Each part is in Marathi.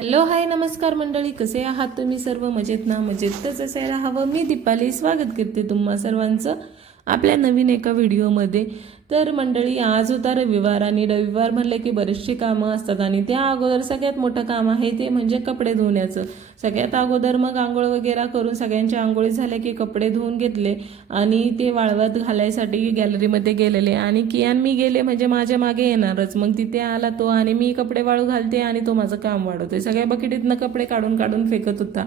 हॅलो हाय नमस्कार मंडळी. कसे आहात तुम्ही सर्व? मजेत ना? मजेतच असायला हवं. मी दीपाली. स्वागत करते तुम्हा सर्वांचं. आपल्या नवीन एका व्हिडिओमध्ये. तर मंडळी आज होता रविवार आणि रविवार म्हणलं की बरेचशी कामं असतात आणि त्या अगोदर सगळ्यात मोठं काम आहे ते म्हणजे कपडे धुण्याचं. सगळ्यात अगोदर मग आंघोळ वगैरे करून सगळ्यांच्या आंघोळी झाल्या की कपडे धुवून घेतले आणि ते वाळवत घालायसाठी गॅलरीमध्ये गेलेले. आणि कियान मी गेले म्हणजे माझ्या मागे येणारच. मग तिथे आला तो आणि मी कपडे वाळू घालते आणि तो माझं काम वाढवतोय. सगळ्या बकेटीतनं कपडे काढून काढून फेकत होता.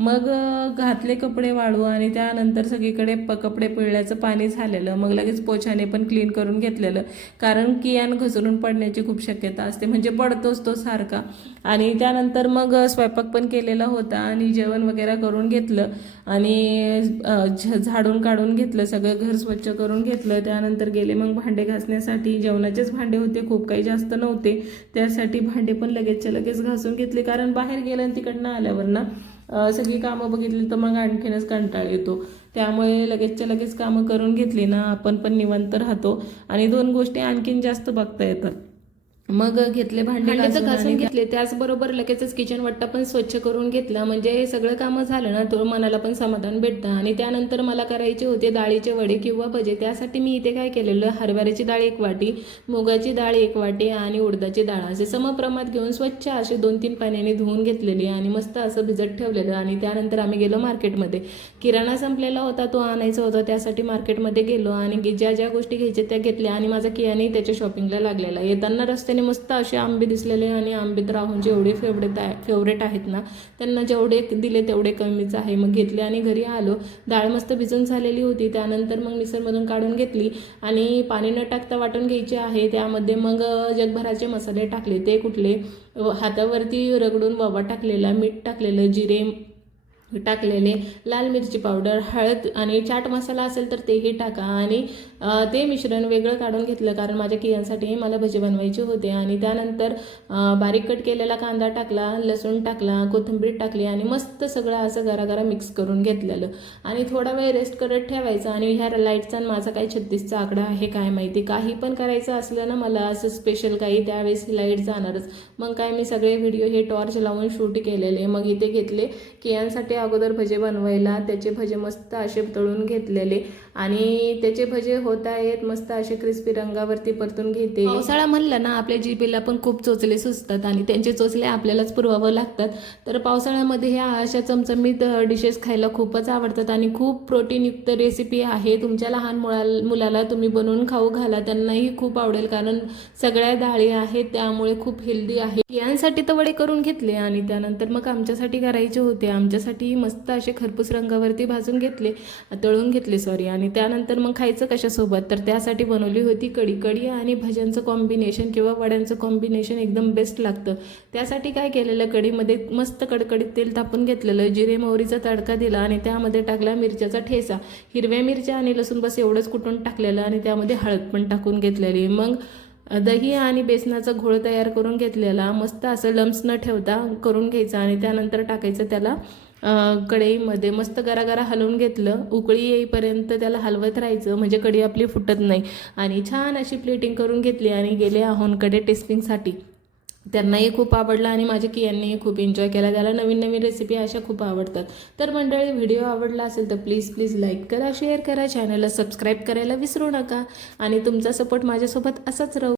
मग घातले कपडे वाळू आणि त्यानंतर सगळीकडे प कपडे पिळल्याचं पाणी झालेलं. मग लगेच पोछाने पण क्लीन करून घेतलेलं. कारण कियान घसरून पडण्याची खूप शक्यता असते. म्हणजे पडतोच तो सारखा. आणि त्यानंतर मग स्वयंपाक पण केलेला होता आणि जेवण वगैरे करून घेतलं. आणि झ- झाडून काढून घेतलं. सगळं घर स्वच्छ करून घेतलं. त्यानंतर गेले मग भांडे घासण्यासाठी. जेवणाचेच भांडे होते. खूप काही जास्त नव्हते. त्यासाठी भांडे पण लगेचच्या लगेच घासून घेतले. कारण बाहेर गेलं आणि तिकडनं आल्यावर ना सगळी कामं बघितली तर मग आणखीनच कंटाळ येतो. त्यामुळे लगेचच्या लगेच कामं करून घेतली ना आपण पण निवांत राहतो. आणि दोन गोष्टी आणखीन जास्त बघता येतात. मग घेतले भांडे तर घासून घेतले. त्याचबरोबर लगेचच किचन वट्टा पण स्वच्छ करून घेतला. म्हणजे हे सगळं कामं झालं ना तर मनाला पण समाधान भेटतं. आणि त्यानंतर मला करायचे होते डाळीचे वडे किंवा भजे. त्यासाठी मी इथे काय केलेलं? हरभऱ्याची डाळ एक वाटी मुगाची डाळ एक वाटी आणि उडदाची डाळ. असे समप्रमाणात घेऊन स्वच्छ असे दोन तीन पाण्याने धुवून घेतलेली आणि मस्त असं भिजत ठेवलेलं. आणि त्यानंतर आम्ही गेलो मार्केटमध्ये. किराणा संपलेला होता तो आणायचा होता. त्यासाठी मार्केटमध्ये गेलो आणि ज्या ज्या गोष्टी घ्यायच्या त्या घेतल्या. आणि माझा कियाने त्याच्या शॉपिंगला लागलेला. येताना रस्त्याने मस्त असे आंबे दिसलेले आणि आंबे तर राहून जेवढे फेवरेट आहे फेवरेट आहेत ना. त्यांना जेवढे दिले तेवढे कमीच आहे. मग घेतले आणि घरी आलो. डाळ मस्त भिजून झालेली होती. त्यानंतर मग मिक्सरमधून काढून घेतली आणि पाणी न टाकता वाटून घ्यायचे आहे. त्यामध्ये मग जगभराचे मसाले टाकले. ते कुठले? हातावरती रगडून ववा टाकलेला मीठ टाकलेलं जिरे टाकलेले. लाल मिरची पावडर हळद आणि चाट मसाला असेल तर तेही टाका. आणि ते मिश्रण वेगळं काढून घेतलं कारण माझ्या कियांसाठी मला भजी बनवायची होते. आणि त्यानंतर बारीक कट केलेला कांदा टाकला लसूण टाकला कोथिंबीर टाकली आणि मस्त सगळं असं गरागरा मिक्स करून घेतलेलं. आणि थोडा वेळ रेस्ट करत ठेवायचा आणि ह्या लाईटचा आणि माझा काही छत्तीसचा आकडा आहे काय माहिती. काही पण करायचं असलं ना मला असं स्पेशल काही त्यावेळेस लाइट जाणारच. मग काय मी सगळे व्हिडिओ हे टॉर्च लावून शूट केलेले. मग इथे घेतले. कियांसाठी अगोदर भजे बनवायला त्याचे भजे मस्त असे तळून घेतलेले. आणि त्याचे भजे होत आहेत मस्त असे क्रिस्पी रंगावरती परतून घेते. पावसाळा म्हणलं ना आपल्या जिभेला पण खूप चोचले सुचतात आणि त्यांचे चोचले आपल्यालाच पुरवावं लागतात. तर पावसाळ्यामध्ये ह्या अशा चमचमीत डिशेस खायला खूपच आवडतात आणि खूप प्रोटीनयुक्त रेसिपी आहे. तुमच्या लहान मुला मुलाला तुम्ही बनवून खाऊ घाला त्यांनाही खूप आवडेल कारण सगळ्या डाळी आहेत त्यामुळे खूप हेल्दी आहे. यांसाठी तर वडे करून घेतले आणि त्यानंतर मग आमच्यासाठी करायचे होते. आमच्यासाठी मस्त असे खरपूस रंगावरती भाजून घेतले तळून घेतले सॉरी आणि त्यानंतर मग खायचं कशासोबत? तर त्यासाठी बनवली होती कढी. कढी आणि भज्यांचं कॉम्बिनेशन किंवा वड्यांचं कॉम्बिनेशन एकदम बेस्ट लागतं. त्यासाठी काय केलेलं? कढीमध्ये मस्त कडकडीत तेल तापून घेतलेलं जिरे मोहरीचा तडका दिला आणि त्यामध्ये टाकला मिरच्याचा ठेसा. हिरव्या मिरच्या आणि लसूण बस एवढंच कुटून टाकलेलं आणि त्यामध्ये हळद पण टाकून घेतलेली. मग दही आणि बेसनाचा घोळ तयार करून घेतलेला. मस्त असं लम्स न ठेवता करून घ्यायचं आणि त्यानंतर टाकायचं त्याला कढईमध्ये मस्त गरागरा हलवून घेतलं. उकळी येईपर्यंत त्याला हलवत राहायचं. म्हणजे कढी आपली फुटत नाही. आणि छान अशी प्लेटिंग करून घेतली आणि गेले आहोनकडे टेस्टिंगसाठी त्यांनाही खूप आवडलं आणि माझ्या कियांनीही खूप एन्जॉय केला. त्याला नवीन नवीन रेसिपी अशा खूप आवडतात. तर मंडळी व्हिडिओ आवडला असेल तर प्लीज प्लीज लाईक करा शेअर करा चॅनलला सबस्क्राईब करायला विसरू नका. आणि तुमचा सपोर्ट माझ्यासोबत असाच राहू.